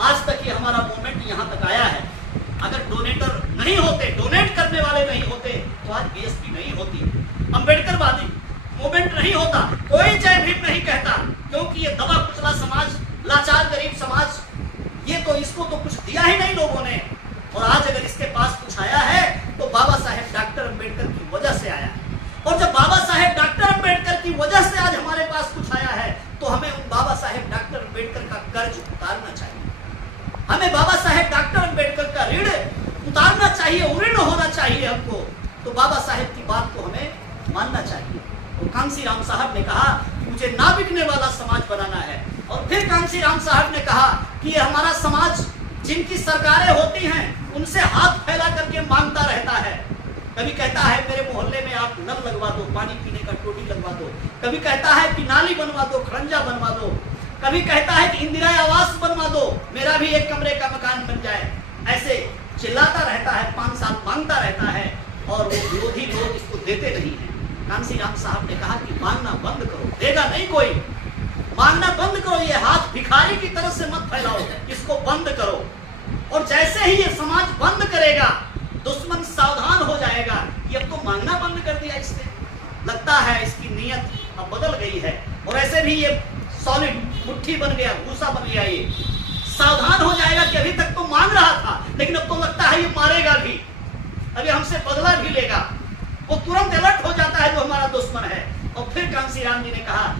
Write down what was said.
आज तक ये हमारा मूवमेंट यहाँ तक आया है। अगर डोनेटर नहीं होते, डोनेट करने वाले नहीं होते, तो आज बीएसपी नहीं होती, अंबेडकरवादी मूवमेंट नहीं होता, कोई जय भीम नहीं कहता, क्योंकि ये दबा कुचला समाज, लाचार गरीब समाज, ये तो इसको तो कुछ दिया ही नहीं लोगों ने। और आज अगर इसके पास कुछ आया है तो बाबा साहेब डॉक्टर अंबेडकर की वजह से आया है। और जब बाबा साहेब डॉक्टर अंबेडकर की वजह से आज हमारे पास कुछ आया है, तो हमें उन बाबा साहेब डॉक्टर अंबेडकर का कर्ज उतारना चाहिए, हमें बाबा साहेब डॉक्टर अंबेडकर का ऋण उतारना चाहिए, ऋण होना चाहिए हमको। तो बाबा साहेब की बात को हमें मानना चाहिए। तो कांसी राम साहब ने कहा कि मुझे ना बिकने वाला समाज बनाना है। और फिर कांसी राम साहब ने कहा कि ये हमारा समाज जिनकी सरकारें होती हैं उनसे हाथ फैला करके मांगता रहता है। कभी कहता है मेरे मोहल्ले में आप नल लगवा दो, पानी पीने का टोटी लगवा दो, कभी कहता है कि नाली बनवा दो, खड़ंजा बनवा दो, कभी कहता है कि इंदिरा आवास बनवा दो, मेरा भी एक कमरे का मकान बन जाए। ऐसे चिल्लाता रहता है, 5 साल मांगता रहता है, और वो विरोधी लोग इसको देते नहीं है। कांसी राम साहब ने कहा कि मांगना बंद करो, देगा नहीं कोई, मांगना बंद करो, ये हाथ भिखारी की तरह से मत फैलाओ, इसको बंद करो। और जैसे ही ये समाज बंद करेगा, दुश्मन सावधान हो जाएगा। ये अब तो मांगना बंद कर दिया इसने, लगता है इसकी नीयत अब बदल गई है। और ऐसे भी ये सॉलिड मुट्ठी बन गया, भूसा बन गया, ये सावधान हो जाएगा कि अभी तक तो मांग रहा था, लेकिन अब तो लगता है ये मारेगा भी, अभी हमसे बदला भी लेगा। वो तुरंत अलर्ट हो जाता है जो हमारा दुश्मन है। और फिर कांसी राम जी ने कहा